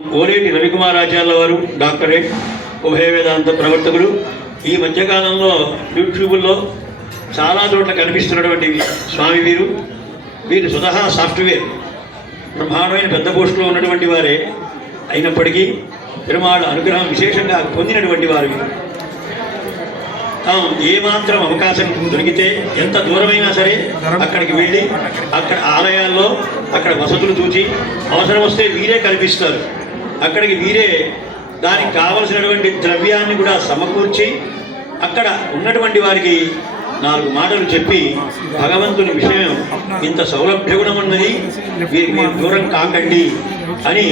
ఓలేటి రవికుమారాచార్యుల వారు డాక్టరేట్, ఉభయ వేదాంత ప్రవర్తకుడు. ఈ మధ్యకాలంలో యూట్యూబ్లో చాలా చోట్ల కనిపిస్తున్నటువంటి స్వామి వీరు స్వతహా సాఫ్ట్వేర్ బ్రహ్మాండమైన పెద్ద పోస్టులో ఉన్నటువంటి వారే అయినప్పటికీ పెరుమాళ అనుగ్రహం విశేషంగా పొందినటువంటి వారు. తాము ఏమాత్రం అవకాశం దొరికితే ఎంత దూరమైనా సరే అక్కడికి వెళ్ళి అక్కడ ఆలయాల్లో అక్కడ వసతులు చూచి అవసరం వస్తే వీరే కల్పిస్తారు. అక్కడికి వీరే దానికి కావలసినటువంటి ద్రవ్యాన్ని కూడా సమకూర్చి అక్కడ ఉన్నటువంటి వారికి 4 మాటలు చెప్పి భగవంతుని విషయం ఇంత సౌలభ్యగుణం ఉన్నది, వీరికి మీరు దూరం కాకండి అని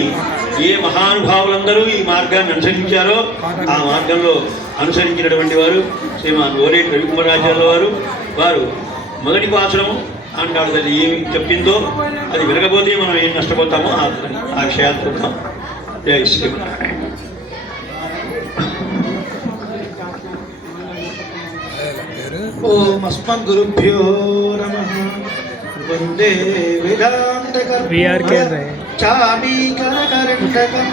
ఏ మహానుభావులందరూ ఈ మార్గాన్ని అనుసరించారో ఆ మార్గంలో అనుసరించినటువంటి వారు శ్రీమాన్ ఓలేటి రవికుమారాచార్యుల వారు మొదటి పాసురము అంటాడు. అది ఏమి చెప్పిందో అది వినకపోతే మనం ఏం నష్టపోతామో ఆ విషయాలు చూద్దాం. జై శ్రీమన్నారాయణ. ఓం అస్మద్గురుభ్యో నమః. వందే వేదాంతకర్మచామీకరకరంటకం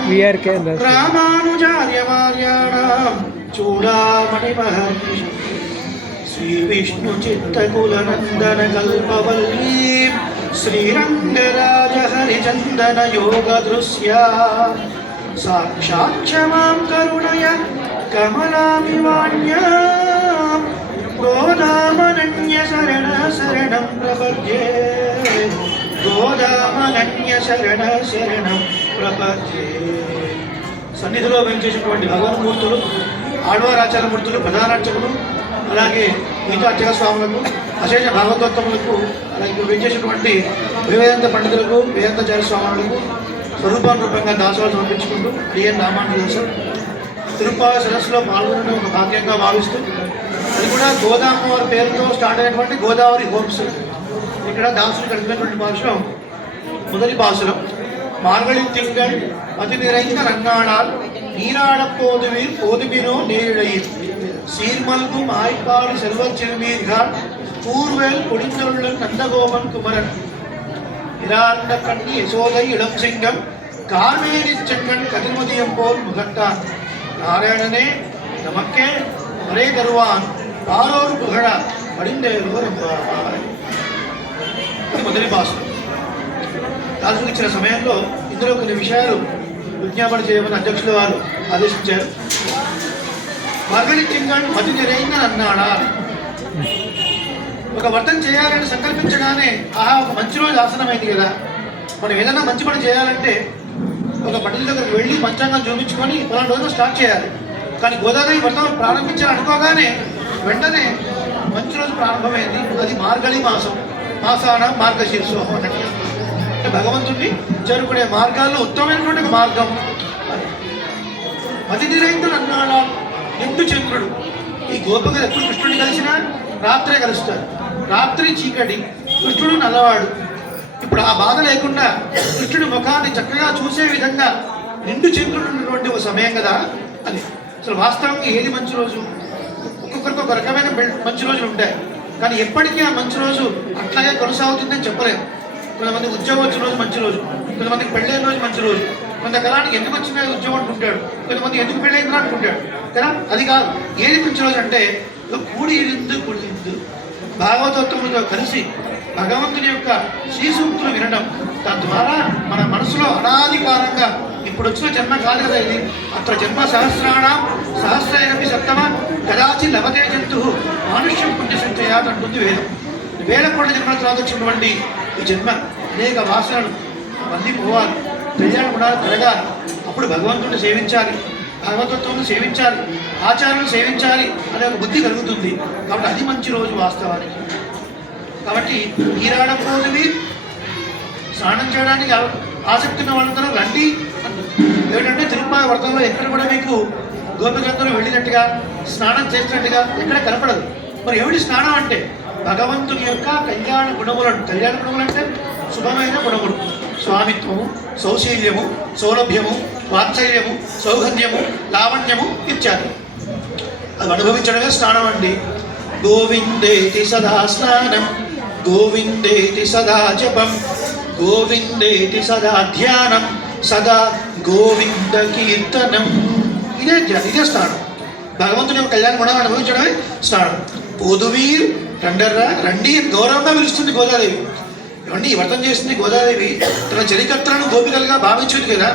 రామానుజార్యమార్యాణాం చూడామణి మహర్షి శ్రీవిష్ణుచిత్తకులనందన కల్పవల్లీ శ్రీరంగరాజ హరిచందన యోగదృశ్యా సాక్షాత్ క్షమాం కరుణయ కమలాభివాణ్యాం గోదామనన్య శరణ శరణం ప్రపద్యే గోదామనన్య శరణ శరణం ప్రపద్యే. సన్నిధిలో వెంచేసినటువంటి భగవన్మూర్తులు, ఆళ్వారాచార్యమూర్తులు, ప్రధానార్చకులు, అలాగే మిగతా అర్చక స్వాములకు, అశేష భాగవతోత్తములకు, అలాగే ఇప్పుడు వెంచేసినటువంటి వేదాంత పండితులకు, వేదాంతాచార్య స్వాములకు స్వరూపానురూపంగా దాసోహం సమర్పించుకుంటూ డిఎన్ రామానుజాచార్య తిరుప్పావ సరస్సులో పాల్గొనడం ఒక భాగ్యంగా భావిస్తూ, అది కూడా గోదావరి పేరుతో స్టార్ట్ అయినటువంటి గోదావరి హోమ్స్. ఇక్కడ దాసులు గడిపినటువంటి పాసురం మొదటి పాసురం. మార్గళి తింగళ్ అతి நிறைந்த நன்னாளால் நீராடப்போதுவீர் போதுமினோ நேரிழையில் சீர்மல்கும் ஆய்ப்பாடு செல்வச் சிறுமீர்கள் கூர்வேல் பொடிந்தருளன் நந்தகோபன் குமரன் இராண்ட கண்ணி யசோதை இளம் சிங்கம் கார்மேரி செங்கன் கதிர்மதியம் போல் முகத்தான் நாராயணனே நமக்கே ஒரே தருவான் பாரோர் புகழ పడిందేరు మొదటి భాషలు. దాసులకు ఇచ్చిన సమయంలో ఇందులో కొన్ని విషయాలు విజ్ఞాపన చేయమని అధ్యక్షుల వారు ఆదేశించారు. మగడి చింగన్ మతి నిరైన అన్నాడా, ఒక వ్రతం చేయాలని సంకల్పించగానే ఒక మంచి రోజు ఆసనమైంది కదా, మనం ఏదైనా మంచి పని చేయాలంటే ఒక పండితుల దగ్గరికి వెళ్ళి పంచాంగం చూపించుకొని పలానా రోజున స్టార్ట్ చేయాలి. కానీ గోదావరి వ్రతం ప్రారంభించాలనుకోగానే వెంటనే మంచి రోజు ప్రారంభమైంది. అది మార్గళి మాసం, మాసాన మార్గశీర్షోహం అన్నట్టు. అంటే భగవంతుడిని చేరుకునే మార్గాల్లో ఉత్తమమైనటువంటి మార్గం. మతి నిరైతుడు అన్నాడా, నిండు చంద్రుడు. ఈ గోపికలు ఎప్పుడు కృష్ణుడిని కలిసినా రాత్రే కలుస్తారు. రాత్రి చీకటి, కృష్ణుడు నల్లవాడు. ఇప్పుడు ఆ బాధ లేకుండా కృష్ణుడి ముఖాన్ని చక్కగా చూసే విధంగా నిండు చంద్రుడు ఉన్నటువంటి ఒక సమయం కదా అది. అసలు వాస్తవంగా ఏది మంచి రోజు? ఒక్కొక్కరికి ఒక రకమైన మంచి రోజులు ఉంటాయి. కానీ ఎప్పటికీ ఆ మంచి రోజు అట్లాగే కొనసాగుతుందని చెప్పలేము. కొంతమంది ఉద్యోగం వచ్చిన రోజు మంచి రోజు, కొంతమందికి పెళ్ళైన రోజు మంచి రోజు, కొంతకాలానికి ఎందుకు వచ్చిన ఉద్యోగం అంటుంటాడు, కొంతమంది ఎందుకు పెళ్ళైందా అనుకుంటాడు కదా. అది కాదు. ఏది మంచి రోజు అంటే కూడి ఇరిందు కుడిరిందు భాగవతోత్తములతో కలిసి భగవంతుని యొక్క శ్రీ సూక్తులు వినడం, తద్వారా మన మనసులో అనాదికాలంగా ఇప్పుడు వచ్చిన జన్మ కాదు కదా ఇది, అత్ర జన్మ సహస్రాణం సహస్రైనపి సప్తమ కదాచి లభతే జంతు మానుష్యం పుణ్య సంచయాత్ అంటుంది వేదం. వేల కోట్ల జన్మల తర్వాత వచ్చినటువంటి ఈ జన్మ అనేక వాసనలు మళ్ళీ పోవాలి, కళ్యాణ గుణాలు కలగాలి. అప్పుడు భగవంతుడిని సేవించాలి, భగవతత్వాన్ని సేవించాలి, ఆచారాలను సేవించాలి అనే ఒక బుద్ధి కలుగుతుంది. కాబట్టి అది మంచి రోజు వాస్తవానికి. కాబట్టి నీరాడం రోజువి స్నానం చేయడానికి ఆసక్తి ఉన్న వాళ్ళందరూ రండి. ఏమిటంటే తిరుపతి వ్రతంలో ఎక్కడ కూడా మీకు గోపికలందరూ వెళ్ళినట్టుగా స్నానం చేసినట్టుగా ఎక్కడ కనపడదు. మరి ఏమిటి స్నానం అంటే? భగవంతుని యొక్క కళ్యాణ గుణములను, కళ్యాణ గుణములు అంటే శుభమైన గుణములు, స్వామిత్వము, సౌశీల్యము, సౌలభ్యము, వాత్సల్యము, సౌగంధ్యము, లావణ్యము ఇత్యాది. అది అనుభవించడమే స్నానం అండి. గోవిందేతి సదా స్నానం, గోవిందేతి సదా జపం, గోవిందేతి సదా ధ్యానం, సదా గోవింద కీర్తనం. ఇదే స్నానం. భగవంతుని యొక్క కళ్యాణ గుణాన్ని అనుభవించడమే స్నానం. పొదువీర్ రండర్రా రండి అని గౌరవంగా పిలుస్తుంది గోదాదేవి. ఏమండి ఈ వ్రతం చేస్తుంది గోదాదేవి తన చరికర్తలను గోపికలుగా భావించదు కదా,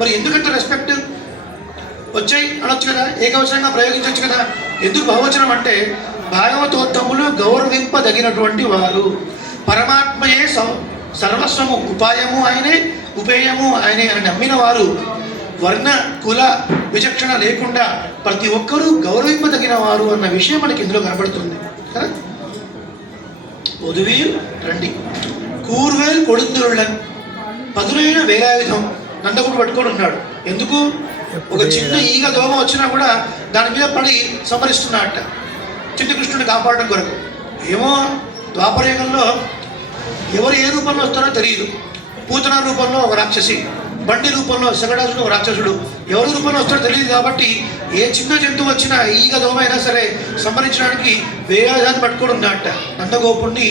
మరి ఎందుకంటే రెస్పెక్ట్? వచ్చాయి అనొచ్చు కదా, ఏకవచనంగా ప్రయోగించవచ్చు కదా. ఎందుకు బహువచనం అంటే భాగవతోత్తములు గౌరవింపదగినటువంటి వారు, పరమాత్మయే సర్వస్వము, ఉపాయము ఆయనే, ఉపేయము ఆయనే అని నమ్మిన వారు, వర్ణ కుల విచక్షణ లేకుండా ప్రతి ఒక్కరూ గౌరవింపదగిన వారు అన్న విషయం మనకి ఇందులో కనబడుతుంది కదా. పొదువీర్ రండి, కూర్వేల్ కొడుందురుళ్ళన్, పదునైన వేలాయుధం నందకుడు పట్టుకొని ఉన్నాడు. ఎందుకు? ఒక చిన్న ఈగ దోమ వచ్చినా కూడా దాని మీద పడి సంహరిస్తున్నాడట చిన్న కృష్ణుడిని కాపాడడం కొరకు. ఏమో ద్వాపరయుగంలో ఎవరు ఏ రూపంలో వస్తారో తెలియదు. పూతన రూపంలో ఒక రాక్షసి, బండి రూపంలో శగడాసుడు ఒక రాక్షసుడు, ఎవరి రూపంలో వస్తారో తెలియదు. కాబట్టి ఏ చిన్న జంతువు వచ్చినా ఈగ దోమ అయినా సరే సంహరించడానికి వేలాయుధాన్ని పట్టుకొని ఉన్నట్ట. నందగోపుణ్ణి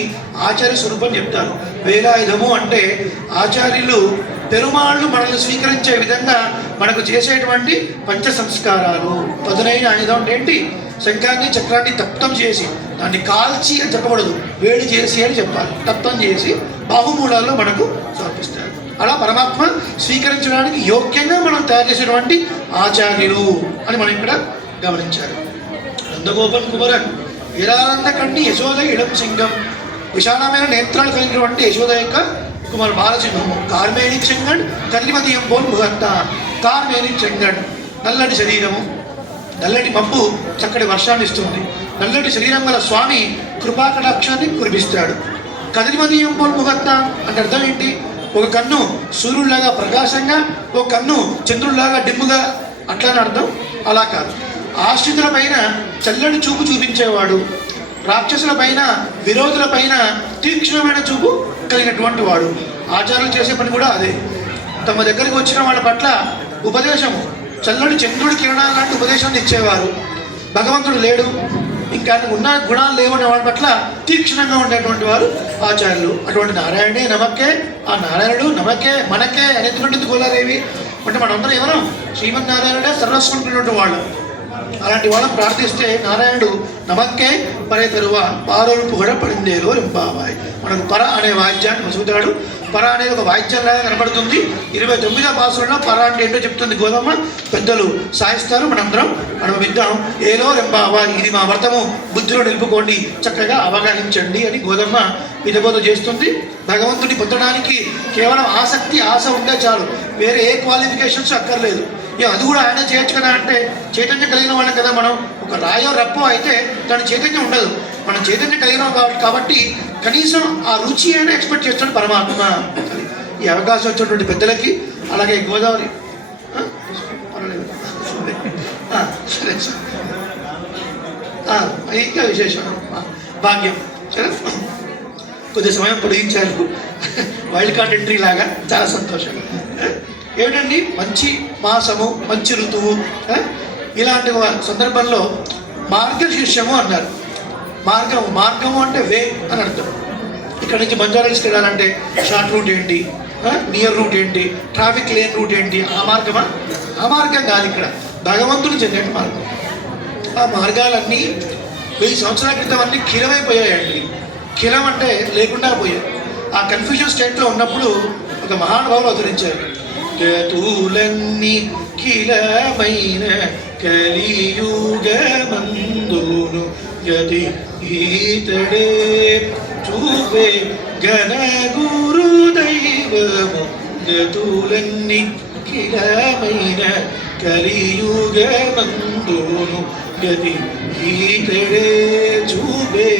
ఆచార్య స్వరూపం చెప్తారు. వేలాయుధము అంటే ఆచార్యులు పెరుమాళ్ళు మనల్ని స్వీకరించే విధంగా మనకు చేసేటువంటి పంచ సంస్కారాలు. పదునైన ఆయుధం అంటే ఏంటి? శంఖాన్ని చక్రాన్ని తప్తం చేసి, దాన్ని కాల్చి అని చెప్పకూడదు, వేడి చేసి అని చెప్పాలి. తప్తం చేసి బాహుమూలాల్లో మనకు సమర్పిస్తారు. అలా పరమాత్మ స్వీకరించడానికి యోగ్యంగా మనం తయారు చేసేటువంటి ఆచార్యులు అని మనం ఇక్కడ గమనించాలి. నందగోపన్ కుమరన్ వీరానంద కండి యశోద ఇడం సింగం, విశాలమైన నేత్రాలు కలిగినటువంటి యశోద యొక్క కుమార్ బాలసింహము. కార్మేని చెంగన్ కల్లిమదీయం పోల్ ముహత్త, కార్మేని చెంగన్ నల్లటి శరీరము, నల్లటి మబ్బు చక్కటి వర్షాన్ని ఇస్తుంది. నల్లటి శరీరం గల స్వామి కృపాకటాక్షాన్ని కురిపిస్తాడు. కదిలిమదీయం పోల్ ముహత్త అంటే అర్థం ఏంటి? ఒక కన్ను సూర్యుడిలాగా ప్రకాశంగా, ఒక కన్ను చంద్రుడిలాగా డిమ్ముగా, అట్లా అర్థం. అలా కాదు, ఆశ్రితుల పైన చల్లని చూపు చూపించేవాడు, రాక్షసుల పైన విరోధుల పైన తీక్షణమైన చూపు కలిగినటువంటి వాడు. ఆచార్యులు చేసే పని కూడా అదే. తమ దగ్గరికి వచ్చిన వాళ్ళ పట్ల ఉపదేశము, చల్లని చంద్రుడి కిరణాలు లాంటి ఉపదేశాన్ని ఇచ్చేవారు. భగవంతుడు లేడు, ఇంకా ఉన్న గుణాలు లేవనే వాళ్ళ పట్ల తీక్షణంగా ఉండేటువంటి వారు ఆచార్యులు. అటువంటి నారాయణే నమక్కే, ఆ నారాయణుడు నమక్కే మనకే అనేటువంటి గోలాదేవి అంటే మనందరం ఎవరం శ్రీమన్నారాయణుడే సర్వస్వమైనటువంటి వాళ్ళు. అలాంటి వాళ్ళని ప్రార్థిస్తే నారాయణుడు నమక్కే పరే తరువ పారోలు పుగడ పడిందేలో రింబాబాయ్. మనకు పర అనే వాయిద్యాన్ని వసుకుతాడు. పర అనేది ఒక వాయిద్యంలాగా కనబడుతుంది. 29వ పాసులలో పర అంటే ఏంటో చెప్తుంది గోదమ్మ. పెద్దలు సాయిస్తారు, మనందరం విద్దాం. ఏలో రింబాబాయ్, ఇది మా వ్రతము, బుద్ధిలో నిలుపుకోండి, చక్కగా అవగాహించండి అని గోదమ్మ విధబోధ చేస్తుంది. భగవంతుని పొందడానికి కేవలం ఆసక్తి, ఆశ ఉంటే చాలు, వేరే ఏ క్వాలిఫికేషన్స్ అక్కర్లేదు. అది కూడా ఆయన చేయొచ్చు కదా అంటే చైతన్యం కలిగిన వాళ్ళం కదా మనం. ఒక రాయో రప్పో అయితే దాని చైతన్యం ఉండదు, మనం చైతన్యం కలిగిన కాబట్టి కనీసం ఆ రుచి అయినా ఎక్స్పెక్ట్ చేస్తాడు పరమాత్మ. ఈ అవకాశం వచ్చినటువంటి పెద్దలకి, అలాగే గోదావరి సరే ఇంకా విశేషం భాగ్యం సరే కొద్ది సమయం పొడిగించారు, వైల్డ్ కార్డ్ ఎంట్రీ లాగా, చాలా సంతోషం. ఏమిటండి మంచి మాసము, మంచి ఋతువు, ఇలాంటి సందర్భంలో మార్గశీర్షము అన్నారు. మార్గము అంటే వే అని అర్థం. ఇక్కడ నుంచి బంజారాహిల్స్కి వెళ్ళాలంటే షార్ట్ రూట్ ఏంటి, నియర్ రూట్ ఏంటి, ట్రాఫిక్ లేన్ రూట్ ఏంటి, ఆ మార్గమా? ఆ మార్గం కాదు, ఇక్కడ భగవంతుడు చెందిన మార్గం. ఆ మార్గాలన్నీ 1000 సంవత్సరాల క్రితం అన్నీ కిలమైపోయాయండి. కిలం అంటే లేకుండా పోయాయి. ఆ కన్ఫ్యూజన్ స్టేట్లో ఉన్నప్పుడు ఒక మహానుభావులు అవతరించారు. గతులన్నీ కిలమైన కలియుగమందును గతి ఈతడే చూపే ఘన గురు దైవము. గతులన్నీ కిలమైన కలియుగమందును గతి ఈతడే చూపే.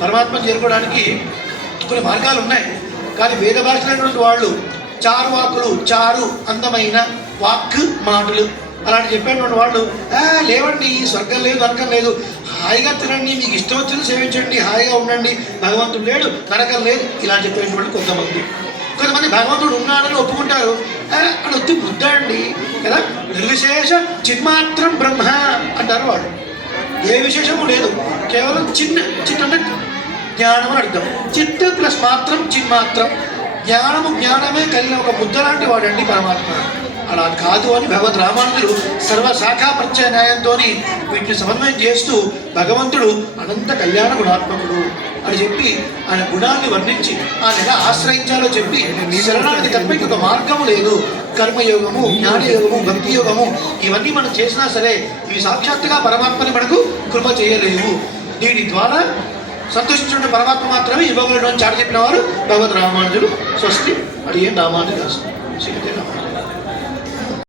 పరమాత్మను చేరుకోవడానికి కొన్ని మార్గాలు ఉన్నాయి, కానీ వేద భాషలైనటువంటి వాళ్ళు చారువాకులు, చారు అందమైన వాక్ మాటలు అలాంటి చెప్పేటువంటి వాళ్ళు లేవండి, స్వర్గం లేదు, నరకం లేదు, హాయిగా తినండి, మీకు ఇష్టం వచ్చింది సేవించండి, హాయిగా ఉండండి, భగవంతుడు లేడు, నరకం లేదు, ఇలా చెప్పేటువంటి కొంతమంది భగవంతుడు ఉన్నాడని ఒప్పుకుంటారు. అని వద్దు బుద్ధ అండి కదా, నిర్విశేష చిన్మాత్రం బ్రహ్మ అంటారు వాళ్ళు. ఏ విశేషము లేదు, కేవలం చిన్న అంటే జ్ఞానం అని అర్థం. చిత్ ప్లస్ మాత్రం చిన్మాత్రం, జ్ఞానమే కలిగిన ఒక ముద్ద లాంటి వాడండి పరమాత్మ. అలా కాదు అని భగవద్ రామానుజుడు సర్వశాఖా ప్రత్యయ న్యాయంతో వీటిని సమన్వయం చేస్తూ భగవంతుడు అనంత కళ్యాణ గుణాత్మకుడు అని చెప్పి ఆయన గుణాన్ని వర్ణించి ఆయన ఎలా ఆశ్రయించాలో చెప్పి శరణానికి తప్ప ఇంకొక మార్గము లేదు. కర్మయోగము, జ్ఞానయోగము, భక్తి యోగము ఇవన్నీ మనం చేసినా సరే ఇవి సాక్షాత్తుగా పరమాత్మని మనకు కృప చేయలేవు. దీని ద్వారా సంతోషించిన పరమాత్మ మాత్రమే ఇవ్వగలడు అని చాటి చెప్పిన వారు భగవద్ రామానుజుడు. స్వస్తి. అది ఏం రామానుజుడు.